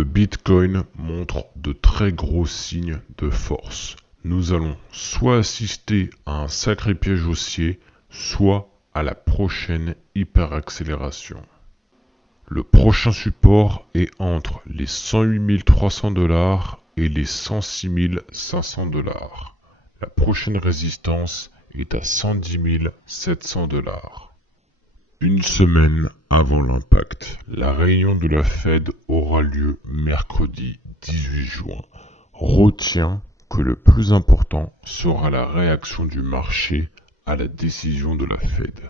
le Bitcoin montre de très gros signes de force. Nous allons soit assister à un sacré piège haussier, soit à la prochaine hyperaccélération. Le prochain support est entre les 108 300 $ et les 106 500 $. La prochaine résistance est à 110 700 $. Une semaine avant l'impact, la réunion de la Fed aura lieu mercredi 18 juin. Retiens que le plus important sera la réaction du marché à la décision de la Fed.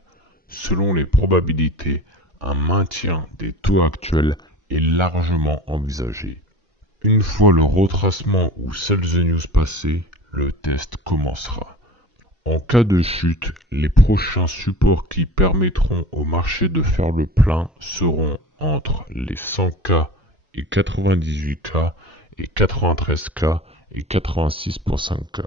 Selon les probabilités, un maintien des taux actuels est largement envisagé. Une fois le retracement ou sell the news passé, le test commencera. En cas de chute, les prochains supports qui permettront au marché de faire le plein seront entre les 100K et 98K et 93K et 86.5K.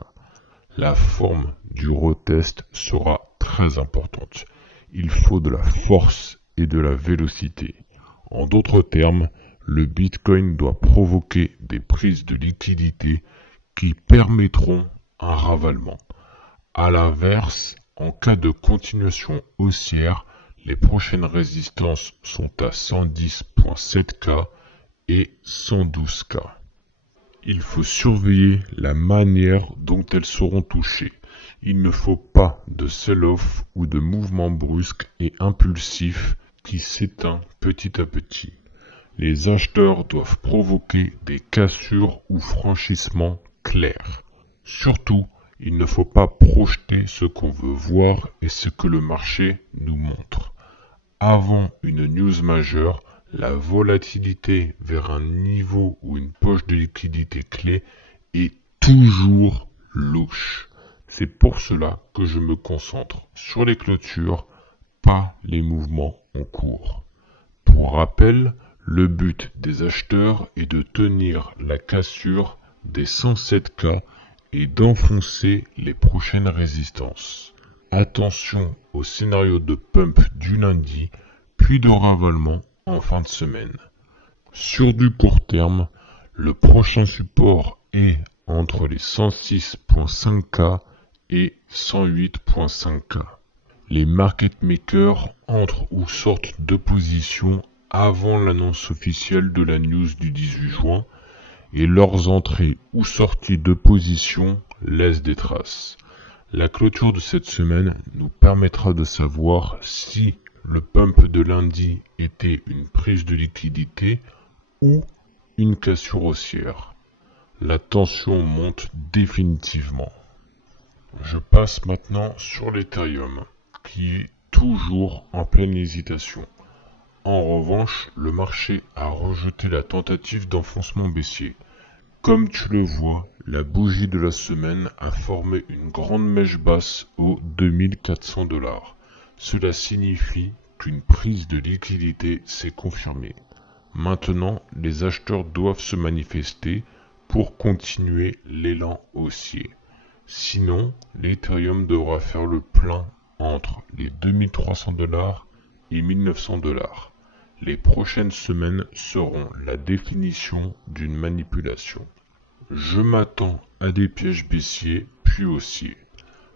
La forme du retest sera très importante. Il faut de la force et de la vélocité. En d'autres termes, le Bitcoin doit provoquer des prises de liquidité qui permettront un ravalement. À l'inverse, en cas de continuation haussière, les prochaines résistances sont à 110.7K et 112K. Il faut surveiller la manière dont elles seront touchées. Il ne faut pas de sell-off ou de mouvement brusque et impulsif qui s'éteint petit à petit. Les acheteurs doivent provoquer des cassures ou franchissements clairs. Surtout, il ne faut pas projeter ce qu'on veut voir et ce que le marché nous montre. Avant une news majeure, la volatilité vers un niveau ou une poche de liquidité clé est toujours louche. C'est pour cela que je me concentre sur les clôtures, pas les mouvements en cours. Pour rappel, le but des acheteurs est de tenir la cassure des 107K et d'enfoncer les prochaines résistances. Attention au scénario de pump du lundi, puis de ravalement en fin de semaine. Sur du court terme, le prochain support est entre les 106.5K et 108.5K. Les market makers entrent ou sortent de position avant l'annonce officielle de la news du 18 juin et leurs entrées ou sorties de position laissent des traces. La clôture de cette semaine nous permettra de savoir si le pump de lundi était une prise de liquidité ou une cassure haussière. La tension monte définitivement. Je passe maintenant sur l'Ethereum, qui est toujours en pleine hésitation. En revanche, le marché a rejeté la tentative d'enfoncement baissier. Comme tu le vois, la bougie de la semaine a formé une grande mèche basse aux 2400 $. Cela signifie qu'une prise de liquidité s'est confirmée. Maintenant, les acheteurs doivent se manifester pour continuer l'élan haussier. Sinon, l'Ethereum devra faire le plein entre les 2300 $ et 1900 $. Les prochaines semaines seront la définition d'une manipulation. Je m'attends à des pièges baissiers puis haussiers.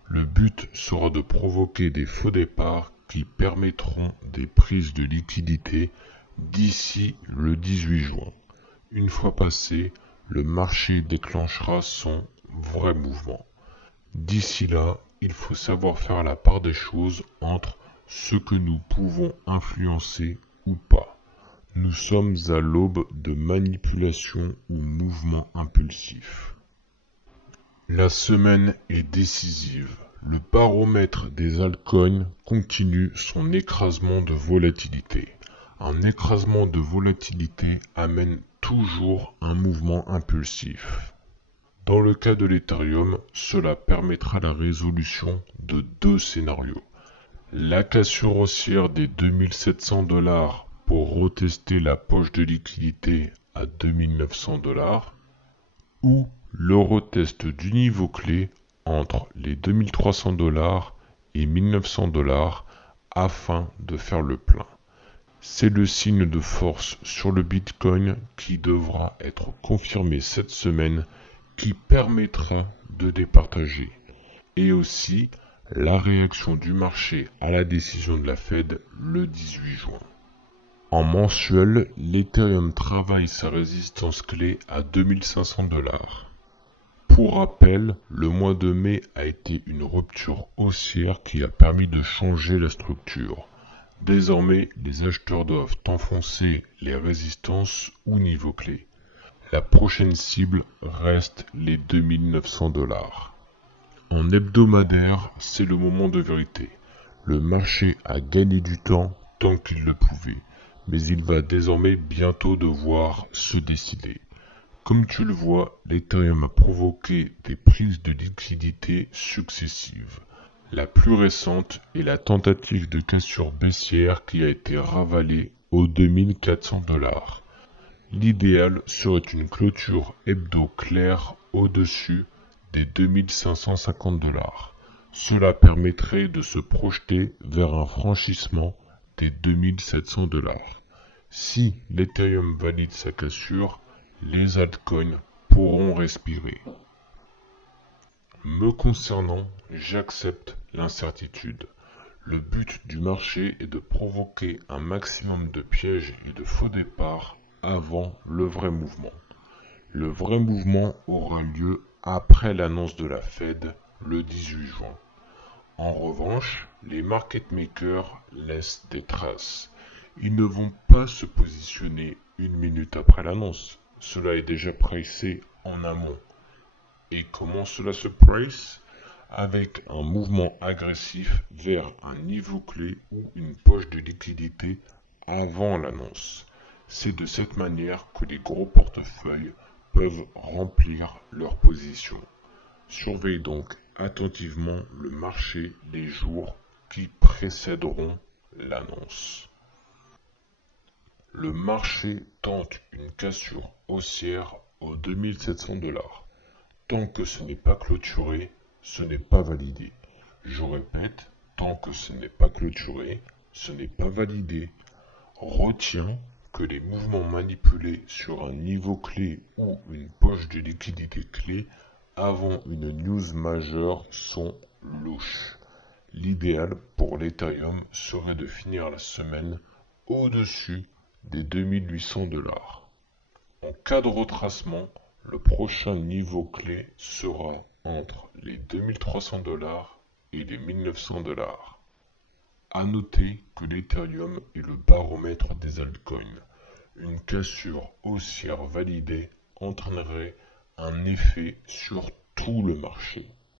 Le but sera de provoquer des faux départs qui permettront des prises de liquidité d'ici le 18 juin. Une fois passé, le marché déclenchera son vrai mouvement. D'ici là, il faut savoir faire la part des choses entre ce que nous pouvons influencer ou pas. Nous sommes à l'aube de manipulation ou mouvements impulsifs. La semaine est décisive. Le baromètre des altcoins continue son écrasement de volatilité. Un écrasement de volatilité amène toujours un mouvement impulsif. Dans le cas de l'Ethereum, cela permettra la résolution de deux scénarios. La cassure haussière des 2700 $ pour retester la poche de liquidité à 2900 $ ou le retest du niveau clé entre les 2300 $ et 1900 $ afin de faire le plein. C'est le signe de force sur le Bitcoin qui devra être confirmé cette semaine, qui permettra de départager. Et aussi la réaction du marché à la décision de la Fed le 18 juin. En mensuel, l'Ethereum travaille sa résistance clé à 2500 $. Pour rappel, le mois de mai a été une rupture haussière qui a permis de changer la structure. Désormais, les acheteurs doivent enfoncer les résistances ou niveaux clés. La prochaine cible reste les 2900 $. En hebdomadaire, c'est le moment de vérité. Le marché a gagné du temps tant qu'il le pouvait, mais il va désormais bientôt devoir se décider. Comme tu le vois, l'Ethereum a provoqué des prises de liquidité successives. La plus récente est la tentative de cassure baissière qui a été ravalée aux 2400 $. L'idéal serait une clôture hebdo claire au-dessus des 2550 $. Cela permettrait de se projeter vers un franchissement des 2700 $. Si l'Ethereum valide sa cassure, les altcoins pourront respirer. Me concernant, j'accepte l'incertitude. Le but du marché est de provoquer un maximum de pièges et de faux départs avant le vrai mouvement. Le vrai mouvement aura lieu après l'annonce de la Fed le 18 juin. En revanche, les market makers laissent des traces. Ils ne vont pas se positionner une minute après l'annonce. Cela est déjà pricé en amont. Et comment cela se price? Avec un mouvement agressif vers un niveau clé ou une poche de liquidité avant l'annonce. C'est de cette manière que les gros portefeuilles peuvent remplir leur position. Surveille donc attentivement le marché les jours qui précéderont l'annonce. Le marché tente une cassure haussière aux 2700 $. Tant que ce n'est pas clôturé, ce n'est pas validé. Je répète, tant que ce n'est pas clôturé, ce n'est pas validé. Retiens que les mouvements manipulés sur un niveau clé ou une poche de liquidité clé avant une news majeure sont louches. L'idéal pour l'Ethereum serait de finir la semaine au-dessus des 2800 $. En cas de retracement, le prochain niveau clé sera entre les 2300 $ et les 1900 $. À noter que l'Ethereum est le baromètre des altcoins. Une cassure haussière validée entraînerait un effet sur tout le marché.